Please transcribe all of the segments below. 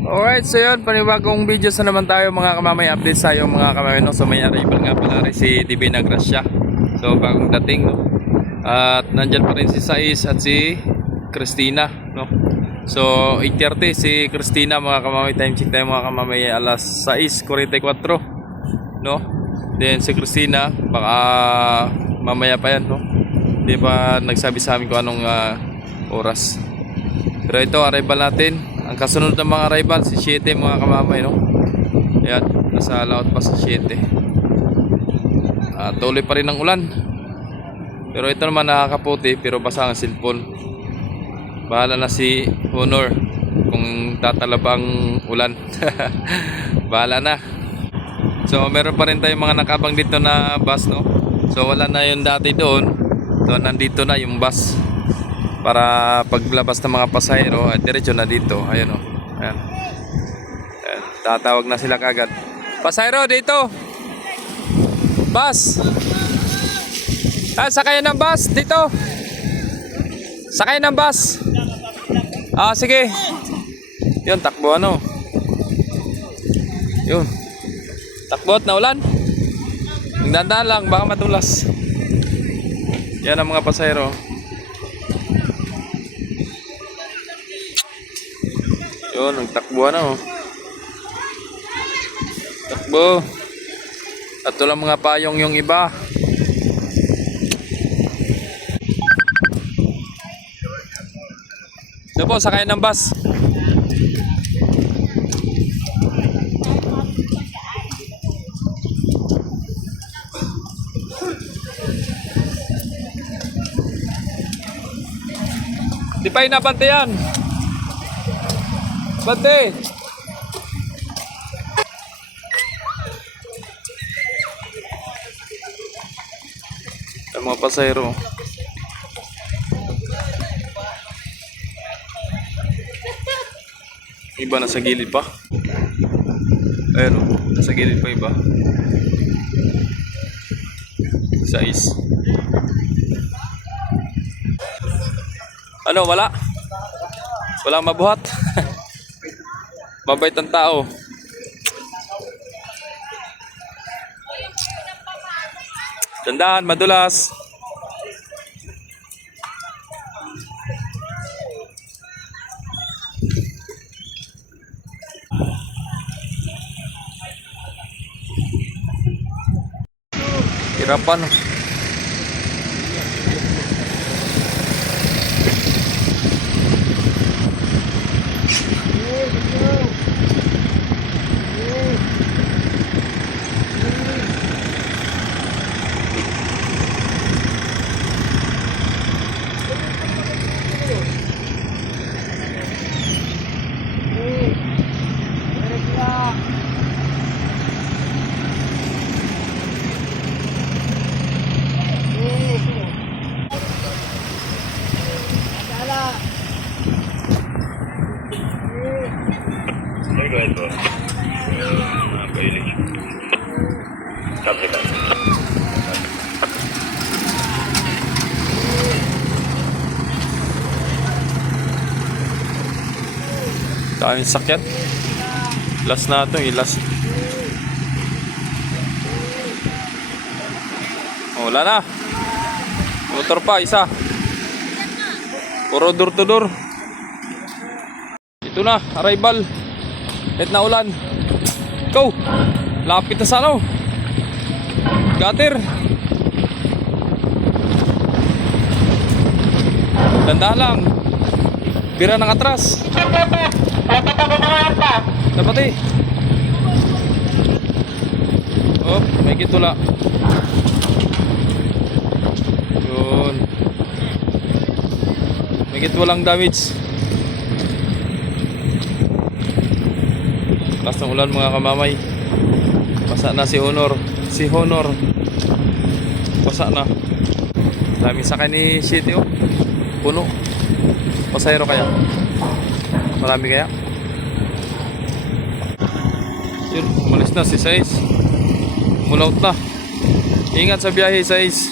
Alright, so yun, panibagong video sa naman tayo mga kamamay. Update tayo mga kamamay, no? So may arrival nga pala rin si Divina Gracia. So bagong dating, no? At nandyan pa rin si Sais at si Christina, no? So 8:30 si Christina mga kamamay. Time check tayo mga kamamay, alas 6:44, no? Then si Christina baka mamaya pa yan, no? Di ba nagsabi sa amin kung anong oras. Pero ito arrival natin. Ang kasunod ng mga arrival si 7 mga kamamay, no? Ayan, nasa laot pa si 7. Tuloy pa rin ang ulan. Pero ito naman nakakaputi pero basa ang cellphone. Bahala na si Honor kung tatalabang ulan. Bahala na. So meron pa rin tayong mga nakabang dito na bus, no? So wala na yung dati doon. So nandito na yung bus para paglabas ng mga pasahero at diretso na dito. Ayan, oh. Ayan. Ayan. Tatawag na sila kagad. Pasahero dito. Bus. Sakay ng bus dito. Sakay ng bus. Sige. Yun, takbo ano. Yun. Takbot na ulan. Nagdandaan lang, baka madulas. Yan ang mga pasahero. Yun, nagtakbo na, oh. Takbo. At lang mga payong yung iba. So po, sakay ng bus. Di pa inabante yan. Bante. Ang mga pasahero. Iba nasa gilid pa. Ayun, nasa gilid pa iba. Sais. Ano, wala? Walang mabuhat. Mabait ang tao. Tandaan, madulas. Hirapan. Daming sakyan. Last na ito, last. Wala na. Motor pa, isa. Puro door to door. Ito na, arrival. Let na ulan. Go! Lapit na sa ano. Gutter. Tandaan lang. Bira ng atras. Dapat eh. Oh, may kitula. Yun. May kitwalang damage. Lakas ng ulan mga kamamay. Basa na si Honor. Si Honor. Basa na. Daming sakay ni City, oh. Puno. Pasahero kaya? Marami kaya? Yun, umalis na si Sais. Mulaut na. Ingat sa biyahe, Sais.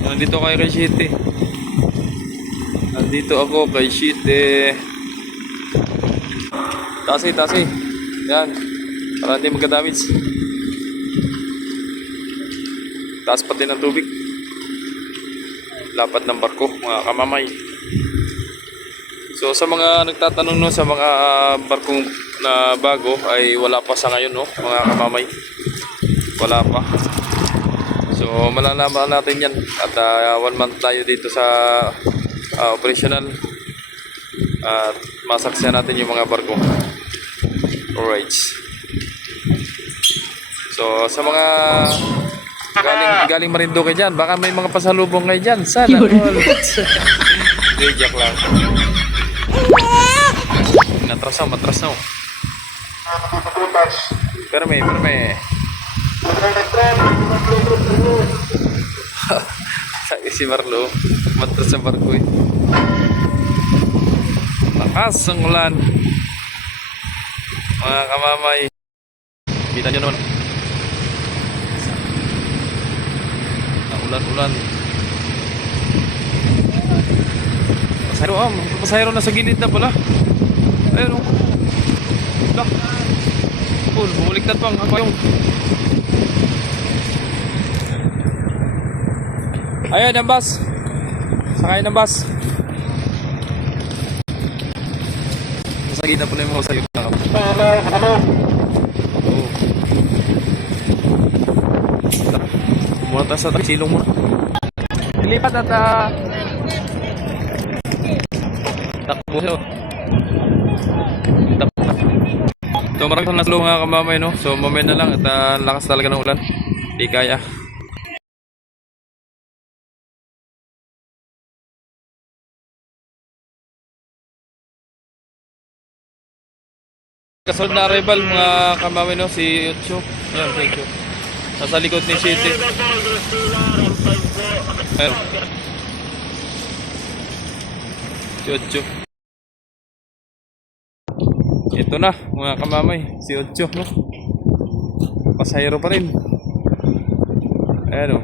Nandito kayo kay City. Nandito ako kay City. Taas eh. Yan. Para hindi magka-damage. Taas pati ng tubig. Lapad ng barko, mga kamamay. So sa mga nagtatanong no, sa mga barkong na bago ay wala pa sa ngayon no, mga kamamay. Wala pa. So malalaman natin yan. At 1 month tayo dito sa operational. At masaksihan natin yung mga barko. Alright. So sa mga galing Marinduque dyan, baka may mga pasalubong kayo dyan. Sana all. Joke lang. Matras na. Perme. Sabi si Marlo, matras sa barko eh. Lakas ang ulan. Mga kamamay. Kita nyo naman. Ulan. Pasahero na sa gilid na pala. Ayun o. Bumuliktad pa ang yung. Ayun ang bus. Sakay ng bus. Nasa gilid na pala yung mga sayo. Muna tayo sa silong mo. Lilipat at takbo siya. So maraming nasa mga kamamay no. So mamaya na lang at lakas talaga ng ulan. Di kaya. Kasunod na arrival mga kamamay no, si Ocho. Yan si Ocho. Nasa likod ni City. Ayun. Si Ocho. Ito na mga kamamay, si Ocho no. Pasahero pa rin. Ayan o.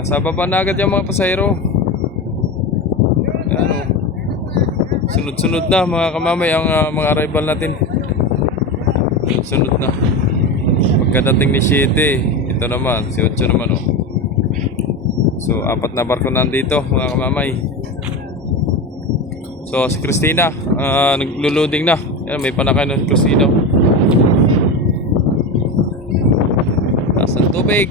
Nasa baba na agad yung mga pasahero. Ayan o. Sunod-sunod na mga kamamay ang mga arrival natin. Sunod na. Pagkadating ni City, ito naman, si Ocho naman o. So 4 na barko nandito mga kamamay. So si Christina, naglo-loading na. Yan, may panakay na si Christina. Taas ang tubig.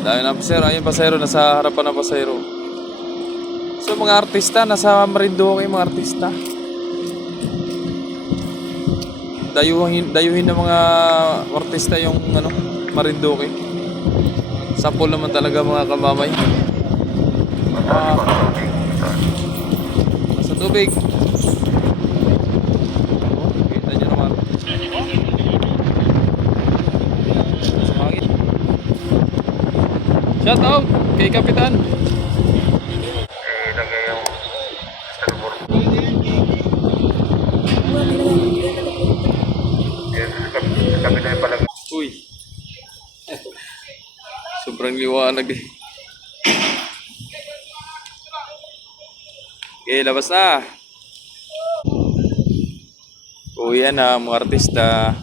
Dahil na pasero, ayun pasero, nasa harapan ng pasero. So mga artista, nasa Marinduque mga artista. Dayuhin ng mga artista yung Marinduque. Sapol naman talaga mga kamamay. Sa tubig. Kita nyo naman. Sa hangin. Shout out kay Kapitan. Uy. Sobrang liwanag eh. Okay, labas na. Uy, yan na mga artista.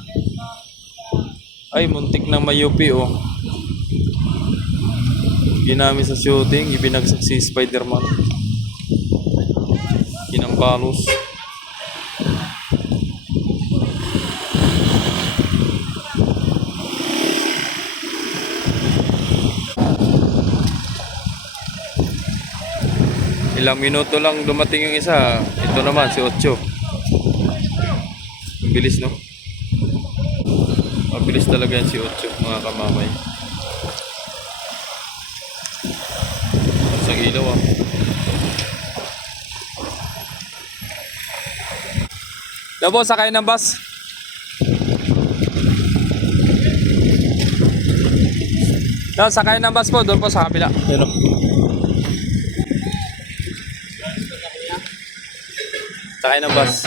Ay, muntik ng mayupi oh. Ginamit sa shooting, ibinagsak si Spider-Man. Kinambalos. Ilang minuto lang dumating yung isa. Ito naman si Ocho. Bilis no? Mabilis talaga yan si Ocho mga kamamay. Sa ilaw ah. Labo, sakay ng bus. Sakay ng bus po, doon po sa kabila. Yan o. Sakay ng bus.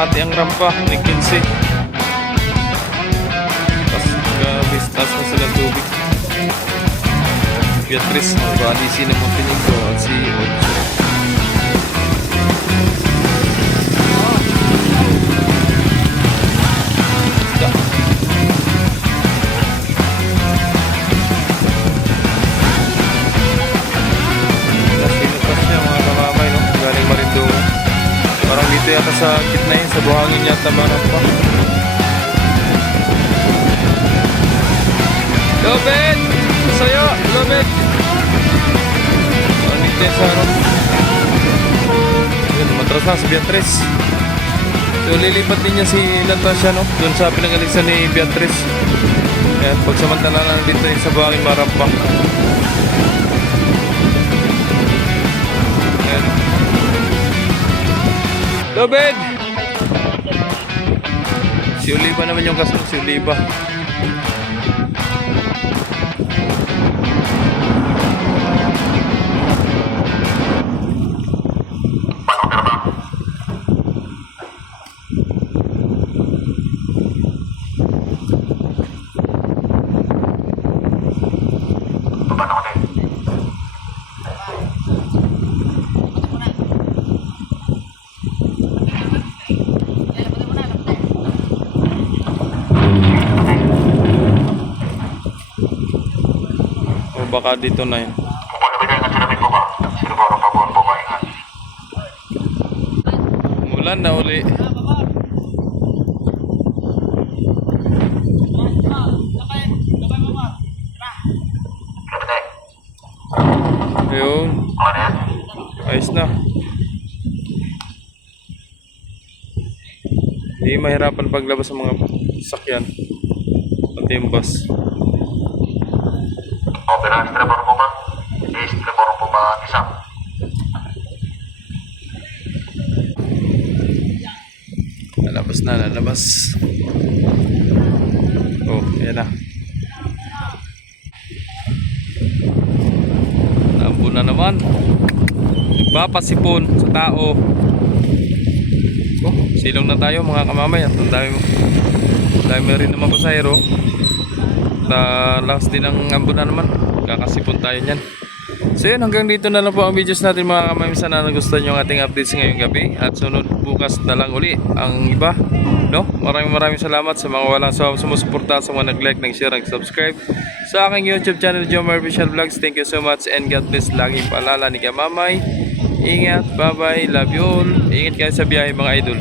kalahati ang rampa ni 15. Tapos taas na sila tubig. Beatrice, Valisi na Montenegro at si Ocho. Dito yata sa gitna yun, sa buhangin yata marang pa. Lobet! Sa'yo! Lobet! Dito yun sa harap. Yun, matras na si Beatrice. So lilipat din niya si Natasha, no? Doon sa pinangalisan ni Beatrice. Ayan, pagsamantala na dito yun sa buhangin marang pa. Ayan. Lobed! Si Oliva naman yung kasunod, si Oliva. Baka dito na yun. Umulan na uli. Ayun. Ayos na. Hindi mahirapan paglabas ng mga sakyan. Pati yung bus. Trevor po ba? Is Trevor po ba isa? Lalabas na, lalabas. Oh, yan na. Lambo na naman. Nagpapasipon sa tao. Oh, silong na tayo mga kamamay. Ang dami rin naman pasahero. Last din ang ambo na naman. Kakasipon tayo niyan. So yun, hanggang dito na lang po ang videos natin mga kamay. Sana nagustuhan nyo ang ating updates ngayong gabi. At sunod bukas na lang uli ang iba, no? Maraming salamat sa mga walang sumusuporta, sa mga nag-like, nag-share, nag-subscribe sa aking YouTube channel, Jomar Official Vlogs. Thank you so much and God bless. Laging paalala ni kamamay. Ingat, bye bye, love you all. Ingat kayo sa biyahe mga idol.